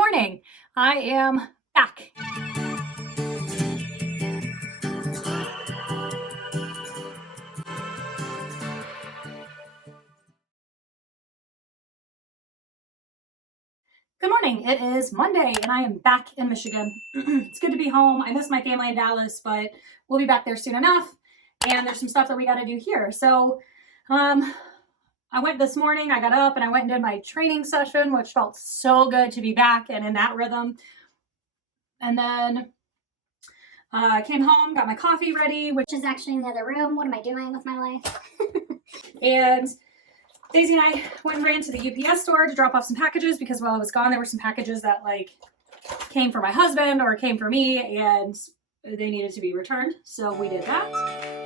morning. I am back. Good morning. It is Monday and I am back in Michigan. It's good to be home. I miss my family in Dallas, but we'll be back there soon enough. And there's some stuff that we got to do here. So I went this morning, I got up and I went and did my training session, which felt so good to be back and in that rhythm. And then I came home, got my coffee ready, which is actually in the other room. What am I doing with my life? And Daisy and I went and ran to the UPS store to drop off some packages because while I was gone, there were some packages that like came for my husband or came for me and they needed to be returned. So we did that.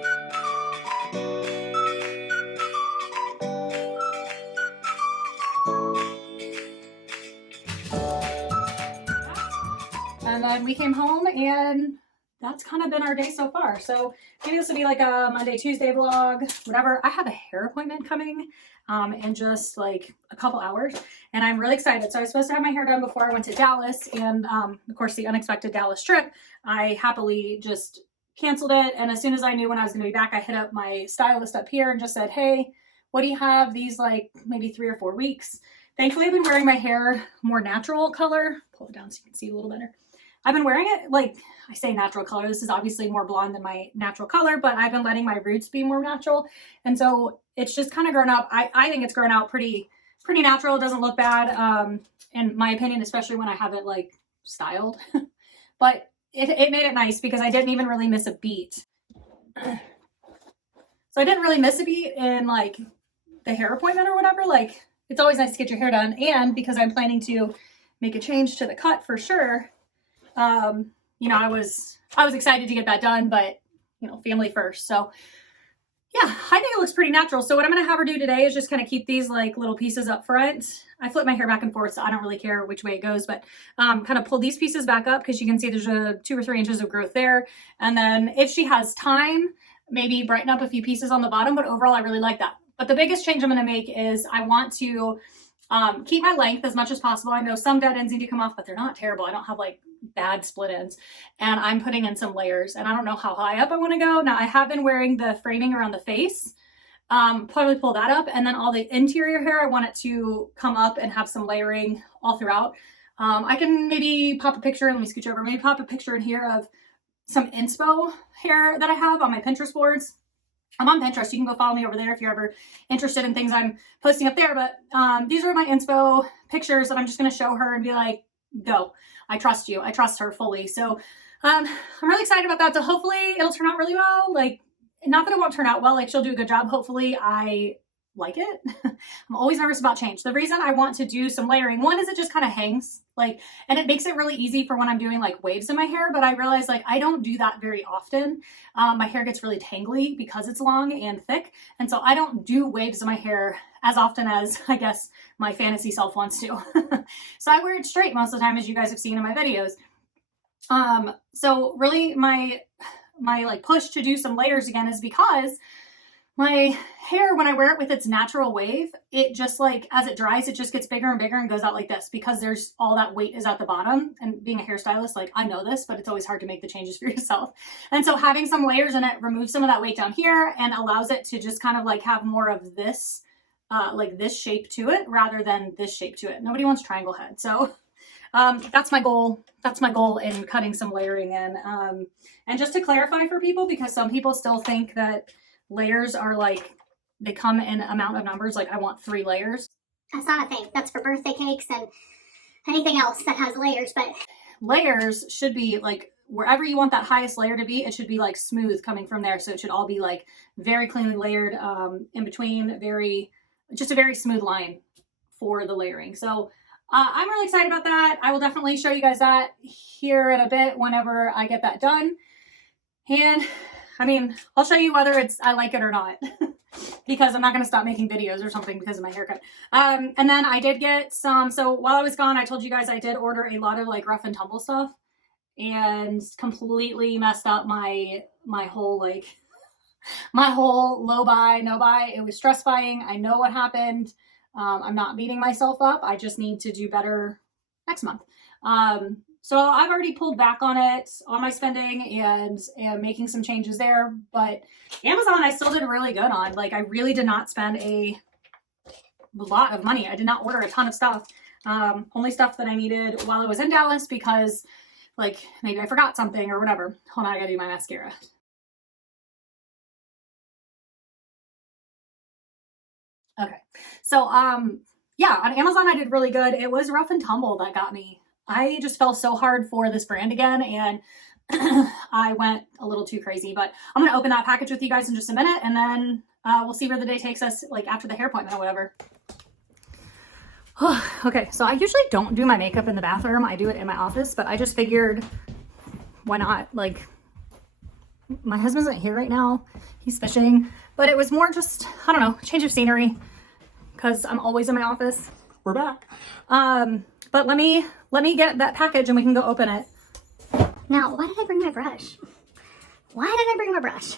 And then we came home and that's kind of been our day so far. So maybe this will be like a Monday, Tuesday vlog, whatever. I have a hair appointment coming in just like a couple hours and I'm really excited. So I was supposed to have my hair done before I went to Dallas and of course the unexpected Dallas trip, I happily just canceled it. And as soon as I knew when I was going to be back, I hit up my stylist up here and just said, hey, what do you have these like maybe 3 or 4 weeks? Thankfully, I've been wearing my hair more natural color. Pull it down so you can see a little better. I've been wearing it like, I say natural color. This is obviously more blonde than my natural color, but I've been letting my roots be more natural. And so it's just kind of grown up. I think it's grown out pretty natural. It doesn't look bad, in my opinion, especially when I have it like styled. But it made it nice because I didn't even really miss a beat. So I didn't really miss a beat in like the hair appointment or whatever. Like it's always nice to get your hair done. And because I'm planning to make a change to the cut for sure, you know, I was excited to get that done, but you know, family first. So yeah, I think it looks pretty natural. So what I'm going to have her do today is just kind of keep these like little pieces up front. I flip my hair back and forth, so I don't really care which way it goes, but kind of pull these pieces back up because you can see there's a 2 or 3 inches of growth there. And then if she has time, maybe brighten up a few pieces on the bottom, but overall I really like that. But the biggest change I'm going to make is I want to keep my length as much as possible. I know some dead ends need to come off, but they're not terrible. I don't have like bad split ends, and I'm putting in some layers and I don't know how high up I want to go. Now I have been wearing the framing around the face, probably pull that up, and then all the interior hair I want it to come up and have some layering all throughout. I can maybe pop a picture, let me scooch over, maybe pop a picture in here of some inspo hair that I have on my Pinterest boards. I'm on Pinterest. You can go follow me over there if you're ever interested in things I'm posting up there. But these are my inspo pictures that I'm just going to show her and be like, go. I trust you. I trust her fully. So I'm really excited about that. So hopefully it'll turn out really well. Like, not that it won't turn out well. Like, she'll do a good job. Hopefully I like it. I'm always nervous about change. The reason I want to do some layering, one is it just kind of hangs like, and it makes it really easy for when I'm doing like waves in my hair, but I realize like I don't do that very often. My hair gets really tangly because it's long and thick. And so I don't do waves in my hair as often as I guess my fantasy self wants to. So I wear it straight most of the time, as you guys have seen in my videos. So really my like push to do some layers again is because my hair, when I wear it with its natural wave, it just like, as it dries, it just gets bigger and bigger and goes out like this because there's all that weight is at the bottom. And being a hairstylist, like I know this, but it's always hard to make the changes for yourself. And so having some layers in it removes some of that weight down here and allows it to just kind of like have more of this, like this shape to it rather than this shape to it. Nobody wants triangle head. So that's my goal. That's my goal in cutting some layering in. And just to clarify for people, because some people still think that layers are like, they come in amount of numbers. Like I want 3 layers. That's not a thing. That's for birthday cakes and anything else that has layers. But layers should be like wherever you want that highest layer to be, it should be like smooth coming from there. So it should all be like very cleanly layered in between, just a very smooth line for the layering. So I'm really excited about that. I will definitely show you guys that here in a bit whenever I get that done. And I mean, I'll show you whether I like it or not because I'm not going to stop making videos or something because of my haircut. And then I did get some, so while I was gone, I told you guys I did order a lot of like Rough and Tumble stuff and completely messed up my whole like, my whole low buy, no buy. It was stress buying. I know what happened. I'm not beating myself up. I just need to do better next month. So I've already pulled back on it, on my spending, and making some changes there. But Amazon, I still did really good on. Like, I really did not spend a lot of money. I did not order a ton of stuff. Only stuff that I needed while I was in Dallas because, like, maybe I forgot something or whatever. Hold on, I gotta do my mascara. Okay. So, yeah, on Amazon, I did really good. It was Rough and Tumble that got me. I just fell so hard for this brand again, and I went a little too crazy. But I'm going to open that package with you guys in just a minute, and then we'll see where the day takes us, like after the hair appointment or whatever. Okay, so I usually don't do my makeup in the bathroom. I do it in my office, but I just figured, why not? Like, my husband isn't here right now. He's fishing, but it was more just, I don't know, change of scenery because I'm always in my office. We're back. But let me get that package and we can go open it. Now, why did I bring my brush? Why did I bring my brush?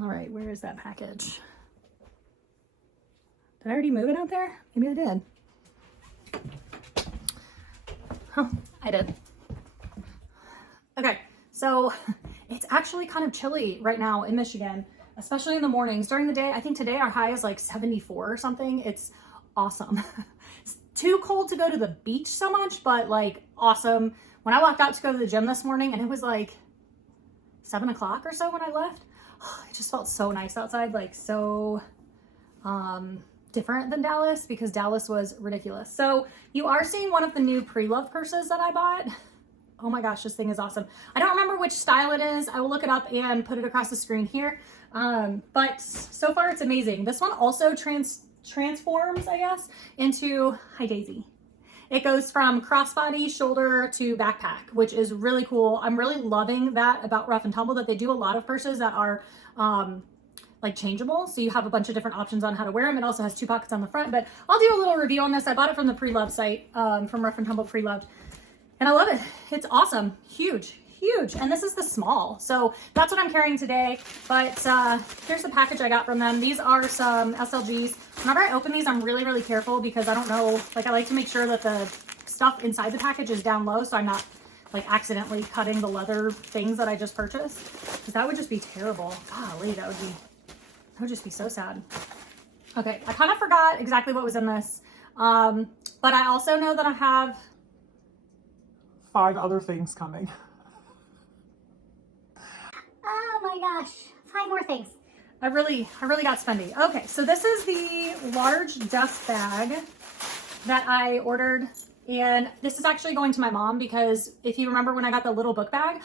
All right, where is that package? Did I already move it out there? Maybe I did. Oh, I did. Okay, so it's actually kind of chilly right now in Michigan, especially in the mornings. During the day, I think today our high is like 74 or something. It's awesome. It's too cold to go to the beach so much, but like awesome. When I walked out to go to the gym this morning and it was like 7 o'clock or so when I left, it just felt so nice outside, like so different than Dallas because Dallas was ridiculous. So you are seeing one of the new pre-loved purses that I bought. Oh my gosh, this thing is awesome. I don't remember which style it is. I will look it up and put it across the screen here. But so far it's amazing. This one also transforms, I guess, into, hi Daisy. It goes from crossbody, shoulder to backpack, which is really cool. I'm really loving that about Rough and Tumble, that they do a lot of purses that are like changeable. So you have a bunch of different options on how to wear them. It also has 2 pockets on the front, but I'll do a little review on this. I bought it from the Pre-Loved site, from Rough and Tumble Pre-Loved. And I love it. It's awesome. Huge, huge. And this is the small. So that's what I'm carrying today. But here's the package I got from them. These are some SLGs. Whenever I open these, I'm really, really careful because I don't know, like I like to make sure that the stuff inside the package is down low so I'm not like accidentally cutting the leather things that I just purchased. Because that would just be terrible. Golly, that would just be so sad. Okay, I kind of forgot exactly what was in this. But I also know that I have 5 other things coming. Oh my gosh, 5 more things. I really got spendy. Okay, so this is the large dust bag that I ordered, and this is actually going to my mom because if you remember when I got the little book bag,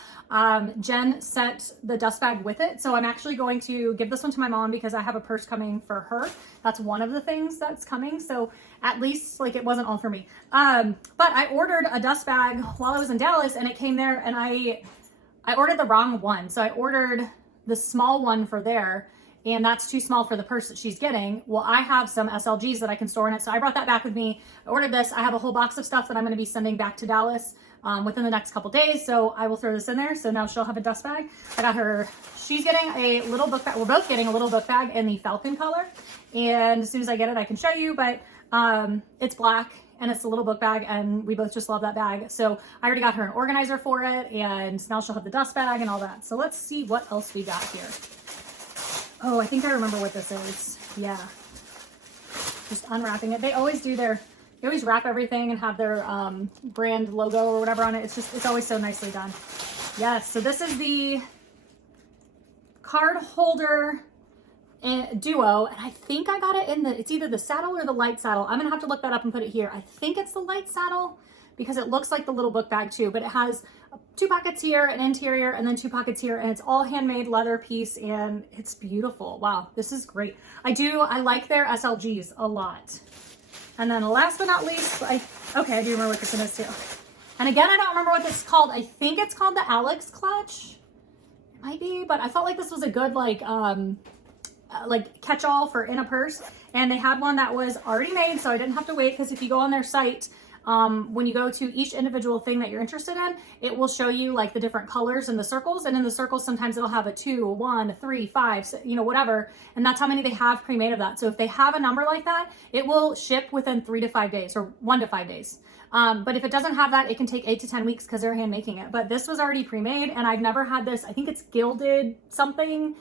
Jen sent the dust bag with it. So I'm actually going to give this one to my mom because I have a purse coming for her. That's one of the things that's coming. So at least like it wasn't all for me. But I ordered a dust bag while I was in Dallas and it came there and I ordered the wrong one. So I ordered the small one for there. And that's too small for the purse that she's getting. Well, I have some SLGs that I can store in it. So I brought that back with me. I ordered this. I have a whole box of stuff that I'm going to be sending back to Dallas within the next couple days. So I will throw this in there. So now she'll have a dust bag. I got her, she's getting a little book bag. We're both getting a little book bag in the Falcon color. And as soon as I get it, I can show you, but it's black and it's a little book bag and we both just love that bag. So I already got her an organizer for it and now she'll have the dust bag and all that. So let's see what else we got here. Oh, I think I remember what this is. Yeah. Just unwrapping it. They always wrap everything and have their brand logo or whatever on it. It's always so nicely done. Yes, so this is the card holder duo. And I think I got it in it's either the saddle or the light saddle. I'm going to have to look that up and put it here. I think it's the light saddle because it looks like the little book bag too, but it has 2 pockets here, an interior, and then 2 pockets here, and it's all handmade leather piece, and it's beautiful. Wow, this is great. I like their SLGs a lot. And then last but not least, I do remember what this one is too. And again, I don't remember what this is called. I think it's called the Alex clutch. It might be, but I felt like this was a good like catch-all for in a purse. And they had one that was already made, so I didn't have to wait, because if you go on their site, when you go to each individual thing that you're interested in, it will show you like the different colors and the circles. And in the circles, sometimes it'll have a 2, 1, 3, 5, you know, whatever. And that's how many they have pre-made of that. So if they have a number like that, it will ship within 3 to 5 days or 1 to 5 days. But if it doesn't have that, it can take 8 to 10 weeks because they're hand making it. But this was already pre-made, and I've never had this. I think it's gilded something.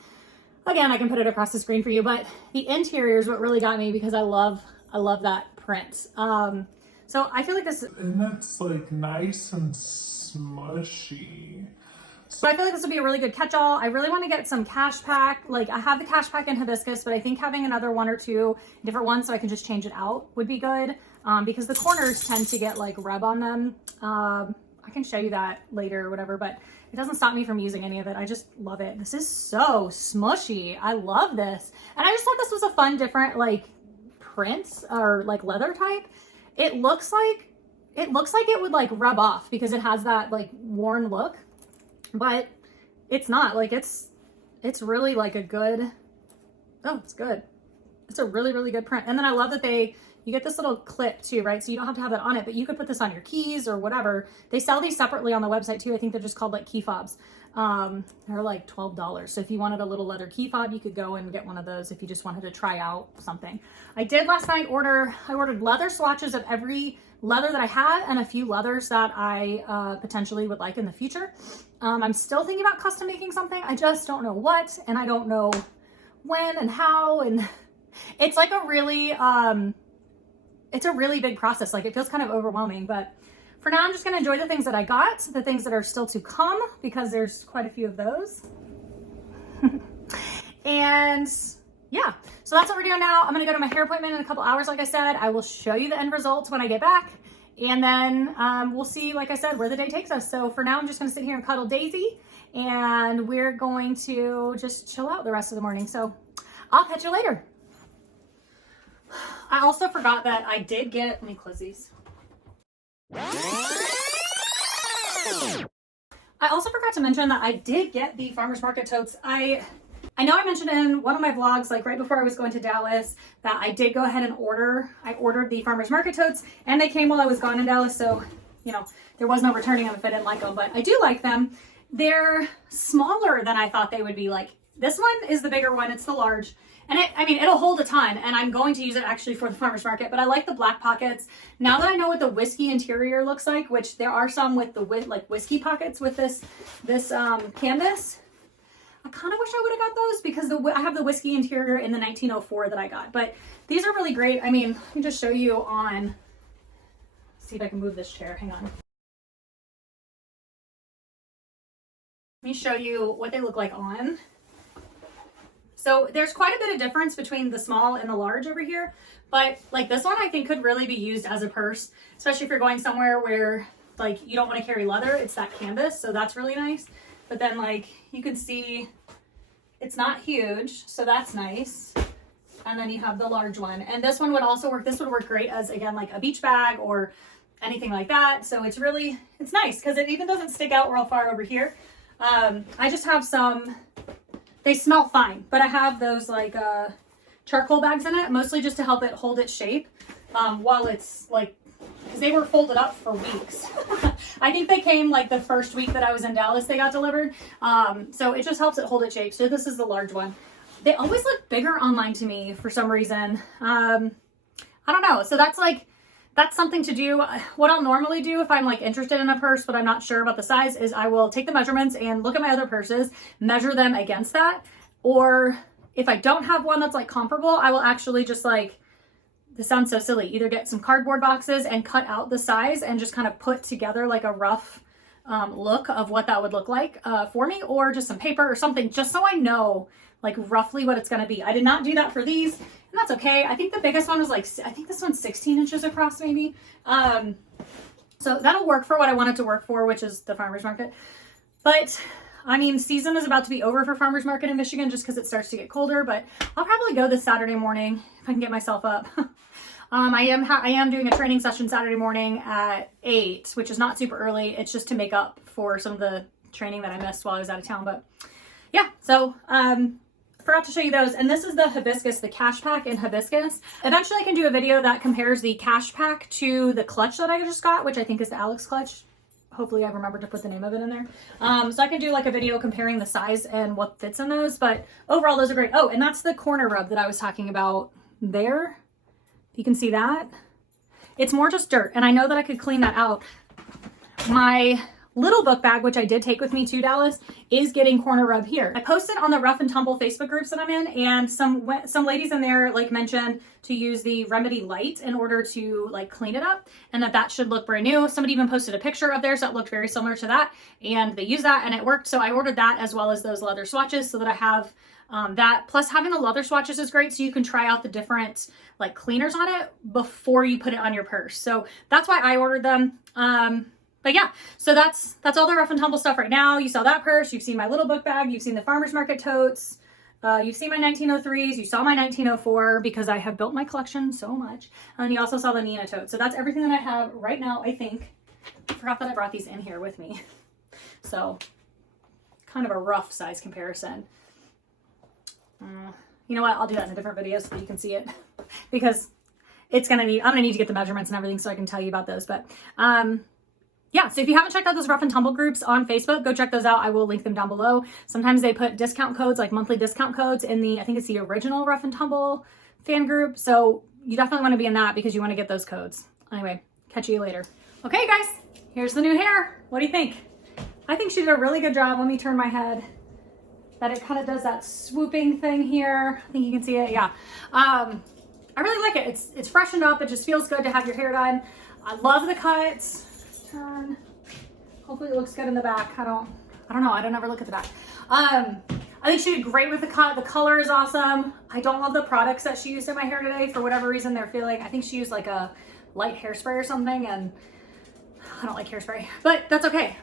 Again, I can put it across the screen for you, but the interior is what really got me because I love that print. So I feel like this, and it's like nice and smushy. so I feel like this would be a really good catch-all. I really want to get some cash pack. Like I have the cash pack in hibiscus, but I think having another 1 or 2 different ones so I can just change it out would be good. Because the corners tend to get like rub on them. I can show you that later or whatever, but it doesn't stop me from using any of it. I just love it. This is so smushy. I love this. And I just thought this was a fun, different like print or like leather type. It looks like it would like rub off because it has that like worn look, but it's not. Like it's really like a good, oh, it's good. It's a really, really good print. And then I love that you get this little clip too, right? So you don't have to have that on it, but you could put this on your keys or whatever. They sell these separately on the website too. I think they're just called like key fobs. They're like $12. So if you wanted a little leather key fob, you could go and get one of those if you just wanted to try out something. I did last night I ordered leather swatches of every leather that I have and a few leathers that I potentially would like in the future. I'm still thinking about custom making something. I just don't know what, and I don't know when and how, and it's like a really, it's a really big process. Like it feels kind of overwhelming, but for now I'm just going to enjoy the things that I got, the things that are still to come, because there's quite a few of those. And yeah, so that's what we're doing now. I'm going to go to my hair appointment in a couple hours. Like I said, I will show you the end results when I get back. And then we'll see, like I said, where the day takes us. So for now, I'm just going to sit here and cuddle Daisy, and we're going to just chill out the rest of the morning. So I'll catch you later. I also forgot that I did get, let me close these. I also forgot to mention that I did get the farmer's market totes. I know I mentioned in one of my vlogs, like right before I was going to Dallas, that I did go ahead and I ordered the farmer's market totes, and they came while I was gone in Dallas. So, you know, there was no returning them if I didn't like them, but I do like them. They're smaller than I thought they would be. Like this one is the bigger one. It's the large. And I mean, it'll hold a ton, and I'm going to use it actually for the farmer's market, but I like the black pockets. Now that I know what the whiskey interior looks like, which there are some with the like whiskey pockets with this canvas, I kind of wish I would have got those because I have the whiskey interior in the 1904 that I got, but these are really great. I mean, let me just show you on, see if I can move this chair, hang on. Let me show you what they look like on. So there's quite a bit of difference between the small and the large over here, but like this one I think could really be used as a purse, especially if you're going somewhere where like you don't want to carry leather. It's that canvas, so that's really nice. But then like you can see it's not huge, so that's nice. And then you have the large one, and this one would also work. This would work great as, again, like a beach bag or anything like that. So it's nice because it even doesn't stick out real far over here. I just have some, they smell fine, but I have those like charcoal bags in it, mostly just to help it hold its shape while it's like, because they were folded up for weeks. I think they came like the first week that I was in Dallas, they got delivered. So it just helps it hold its shape. So this is the large one. They always look bigger online to me for some reason. I don't know. So that's something to do. What I'll normally do if I'm like interested in a purse, but I'm not sure about the size, is I will take the measurements and look at my other purses, measure them against that. Or if I don't have one that's like comparable, I will actually just like, this sounds so silly, either get some cardboard boxes and cut out the size and just kind of put together like a rough look of what that would look like for me, or just some paper or something, just so I know like roughly what it's going to be. I did not do that for these, and that's okay. I think the biggest one was like, I think this one's 16 inches across maybe. So that'll work for what I want it to work for, which is the farmer's market. But I mean, season is about to be over for farmer's market in Michigan just because it starts to get colder, but I'll probably go this Saturday morning if I can get myself up. I am doing a training session Saturday morning at 8, which is not super early. It's just to make up for some of the training that I missed while I was out of town. But yeah, so forgot to show you those. And this is the hibiscus, the cash pack in hibiscus. Eventually I can do a video that compares the cash pack to the clutch that I just got, which I think is the Alex clutch. Hopefully I remember to put the name of it in there. So I can do like a video comparing the size and what fits in those, but overall those are great. Oh, and that's the corner rub that I was talking about there. You can see that. it's more just dirt. And I know that I could clean that out. My little book bag, which I did take with me to Dallas, is getting corner rub here. I posted on the Rough and Tumble Facebook groups that I'm in, and some ladies in there like mentioned to use the Remedy Light in order to like clean it up, and that should look brand new. Somebody even posted a picture of theirs that looked very similar to that, and they used that and it worked. So I ordered that as well as those leather swatches so that I have that. Plus having the leather swatches is great, so you can try out the different like cleaners on it before you put it on your purse. So that's why I ordered them. But yeah, so that's all the Rough and Tumble stuff right now. You saw that purse, you've seen my little book bag, you've seen the farmer's market totes, you've seen my 1903s, you saw my 1904 because I have built my collection so much. And you also saw the Nina tote. So that's everything that I have right now, I think. I forgot that I brought these in here with me. So kind of a rough size comparison. You know what, I'll do that in a different video so that you can see it because I'm gonna need to get the measurements and everything so I can tell you about those. But yeah, so if you haven't checked out those Rough and Tumble groups on Facebook, go check those out. I will link them down below. Sometimes they put discount codes, like monthly discount codes in I think it's the original Rough and Tumble fan group. So you definitely want to be in that because you want to get those codes. Anyway, catch you later. Okay, guys, here's the new hair. What do you think? I think she did a really good job. Let me turn my head. That it kind of does that swooping thing here. I think you can see it, yeah. I really like it. It's freshened up. It just feels good to have your hair done. I love the cuts. Turn. Hopefully it looks good in the back. I don't know. I don't ever look at the back. I think she did great with the cut. The color is awesome. I don't love the products that she used in my hair today. For whatever reason, they're feeling, I think she used like a light hairspray or something, and I don't like hairspray, but that's okay.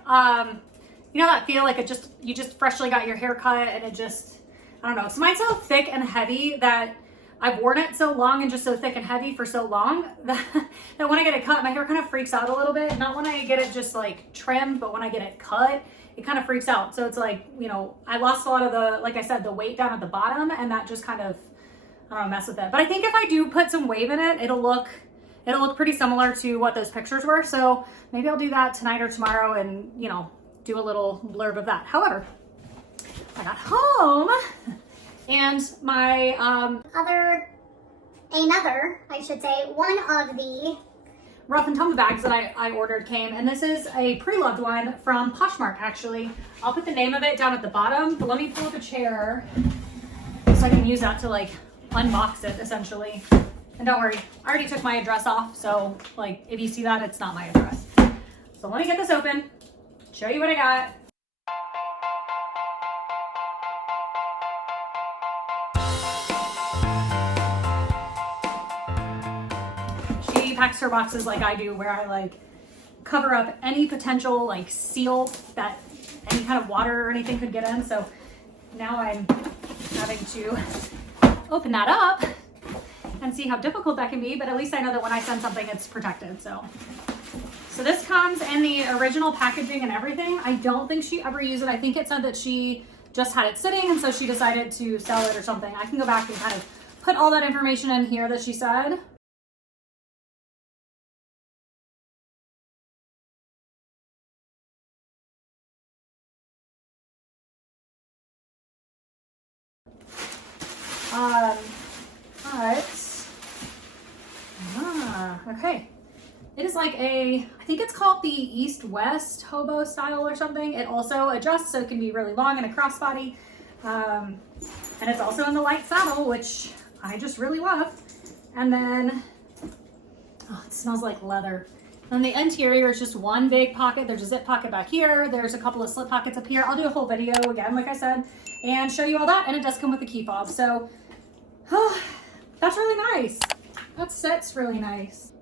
You know that feel like you just freshly got your hair cut and it just, I don't know. So mine's so thick and heavy that I've worn it so long and just so thick and heavy for so long that when I get it cut, my hair kind of freaks out a little bit. Not when I get it just like trimmed, but when I get it cut, it kind of freaks out. So it's like, you know, I lost a lot of the, like I said, the weight down at the bottom, and that just kind of, I don't know, mess with it. But I think if I do put some wave in it, it'll look pretty similar to what those pictures were. So maybe I'll do that tonight or tomorrow and, you know, do a little blurb of that. However, I got home and my one of the Rough and Tumble bags that I ordered came, and this is a pre-loved one from Poshmark, actually. I'll put the name of it down at the bottom, but let me pull up a chair so I can use that to like unbox it essentially. And don't worry, I already took my address off, so like if you see that, it's not my address. So let me get this open, show you what I got. She packs her boxes like I do, where I like cover up any potential like seal that any kind of water or anything could get in. So now I'm having to open that up and see how difficult that can be, but at least I know that when I send something, it's protected. So this comes in the original packaging and everything. I don't think she ever used it. I think it said that she just had it sitting, and so she decided to sell it or something. I can go back and kind of put all that information in here that she said. Okay. It is like I think it's called the East-West hobo style or something. It also adjusts so it can be really long in a crossbody. And it's also in the light saddle, which I just really love. And then, oh, it smells like leather. And the interior is just one big pocket. There's a zip pocket back here. There's a couple of slip pockets up here. I'll do a whole video again, like I said, and show you all that. And it does come with a key fob. So, oh, that's really nice. That set's really nice.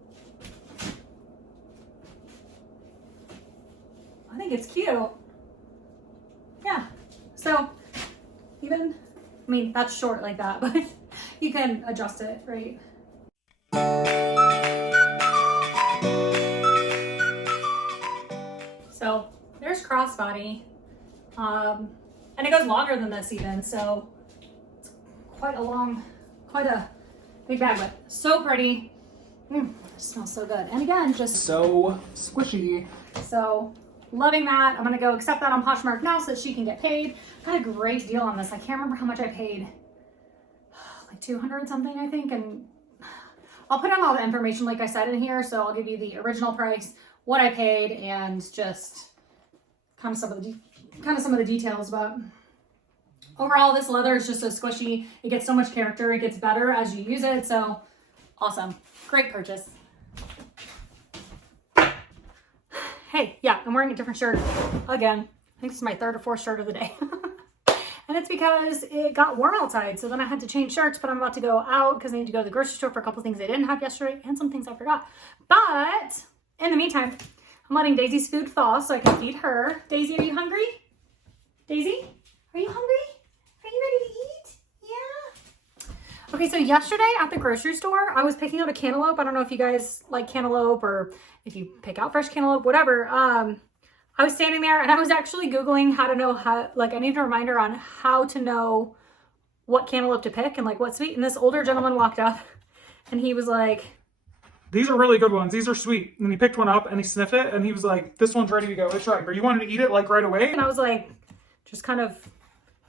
I think it's cute. Yeah. So even, I mean, that's short like that, but you can adjust it, right? So there's crossbody. And it goes longer than this even. So it's quite a big bag, but so pretty. It smells so good. And again, just So squishy. so loving that. I'm gonna go accept that on Poshmark now so that she can get paid. Got a great deal on this. I can't remember how much I paid. Like 200 something, I think. And I'll put on all the information like I said in here. So I'll give you the original price, what I paid, and just kind of some of the details. But overall, this leather is just so squishy. It gets so much character. It gets better as you use it. So awesome. Great purchase. Hey, yeah, I'm wearing a different shirt again. I think this is my third or fourth shirt of the day. And it's because it got warm outside. So then I had to change shirts, but I'm about to go out because I need to go to the grocery store for a couple things I didn't have yesterday and some things I forgot. But in the meantime, I'm letting Daisy's food thaw so I can feed her. Daisy, are you hungry? Daisy, are you hungry? Are you ready to eat? Yeah. Okay, so yesterday at the grocery store, I was picking out a cantaloupe. I don't know if you guys like cantaloupe or if you pick out fresh cantaloupe, whatever. I was standing there and I was actually Googling how to know how, like I needed a reminder on how to know what cantaloupe to pick and like what sweet. And this older gentleman walked up and he was like, These are really good ones. These are sweet. And he picked one up and he sniffed it and he was like, this one's ready to go. It's ripe. Are you wanting to eat it like right away? and I was like, just kind of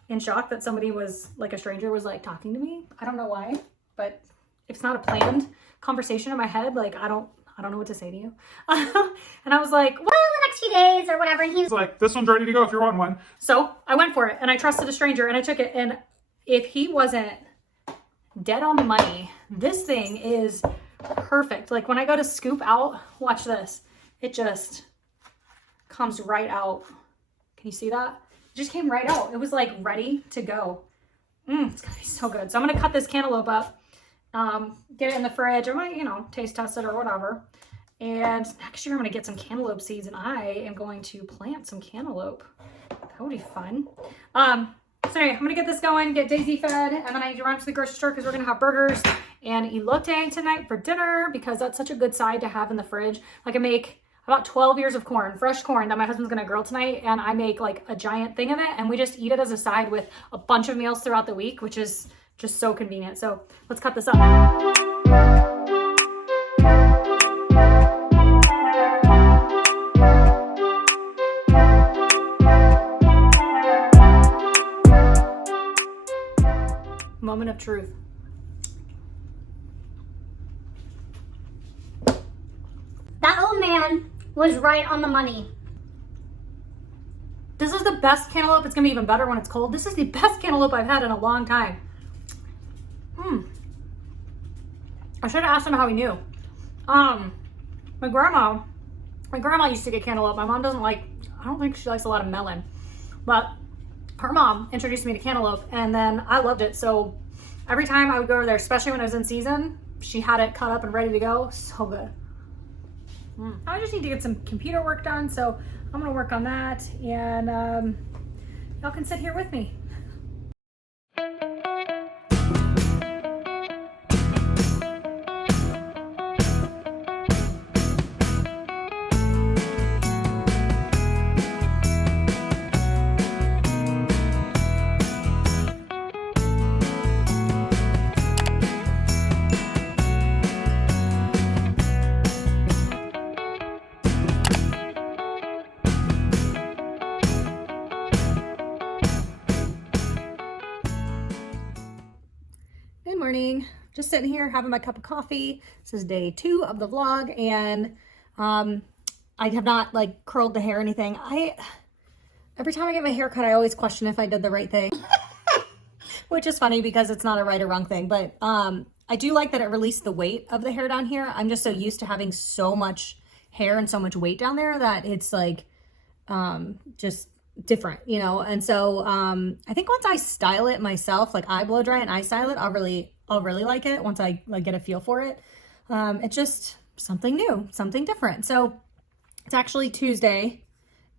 in shock that somebody was like a stranger was like talking to me. I don't know why, but it's not a planned conversation in my head. Like, I don't know what to say to you. And I was like, Well, the next few days or whatever. And he was He's like, this one's ready to go if you want one. so I went for it and I trusted a stranger and I took it. And if he wasn't dead on the money, this thing is perfect. Like when I go to scoop out, watch this. It just comes right out. Can you see that? It just came right out. It was like ready to go. It's gonna be so good. So I'm gonna cut this cantaloupe up, get it in the fridge. I might, taste test it or whatever. And next year I'm gonna get some cantaloupe seeds and I am going to plant some cantaloupe. That would be fun. So anyway, I'm gonna get this going, get Daisy fed, and then I need to run to the grocery store because we're gonna have burgers and elote tonight for dinner because that's such a good side to have in the fridge. Like I make about 12 ears of corn, fresh corn that my husband's gonna grill tonight, and I make like a giant thing of it and we just eat it as a side with a bunch of meals throughout the week, which is just so convenient. So let's cut this up. Moment of truth. that old man was right on the money. This is the best cantaloupe. It's gonna be even better when it's cold. This is the best cantaloupe I've had in a long time. I should have asked him how he knew. My grandma used to get cantaloupe. My mom doesn't like, I don't think she likes a lot of melon, but her mom introduced me to cantaloupe and then I loved it. So every time I would go over there, especially when I was in season, she had it cut up and ready to go. So good. I just need to get some computer work done. So I'm gonna work on that and y'all can sit here with me. Good morning. Just sitting here having my cup of coffee. This is day 2 of the vlog and I have not like curled the hair or anything. Every time I get my hair cut, I always question if I did the right thing. Which is funny because it's not a right or wrong thing, but I do like that it released the weight of the hair down here. I'm just so used to having so much hair and so much weight down there that it's like just different, you know? And so I think once I style it myself, like I blow dry and I style it, I'll really like it once I like get a feel for it. It's just something new, something different. So it's actually Tuesday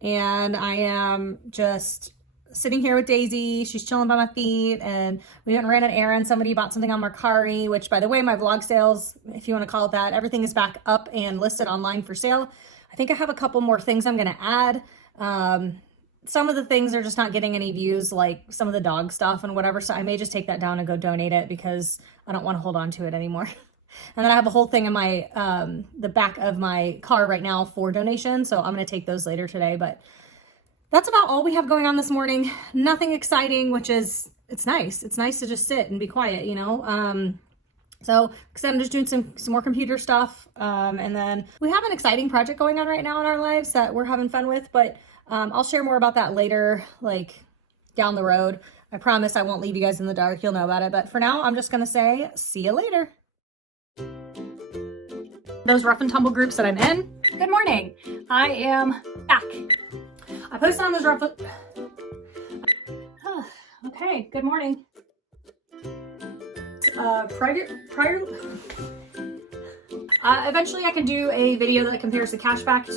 and I am just sitting here with Daisy. She's chilling by my feet and we went and ran an errand. Somebody bought something on Mercari, which by the way, my vlog sales, if you want to call it that, everything is back up and listed online for sale. I think I have a couple more things I'm going to add. Some of the things are just not getting any views, like some of the dog stuff and whatever. So I may just take that down and go donate it because I don't want to hold on to it anymore. And then I have a whole thing in my, the back of my car right now for donation. So I'm going to take those later today, but that's about all we have going on this morning. Nothing exciting, which is, it's nice. It's nice to just sit and be quiet, you know? So, because I'm just doing some more computer stuff, and then we have an exciting project going on right now in our lives that we're having fun with, but I'll share more about that later, like down the road. I promise I won't leave you guys in the dark. You'll know about it, but for now, I'm just gonna say, see you later. Those rough and tumble groups that I'm in. Good morning. I am back. I posted on those rough. Okay. Good morning. Eventually I can do a video that compares the cashback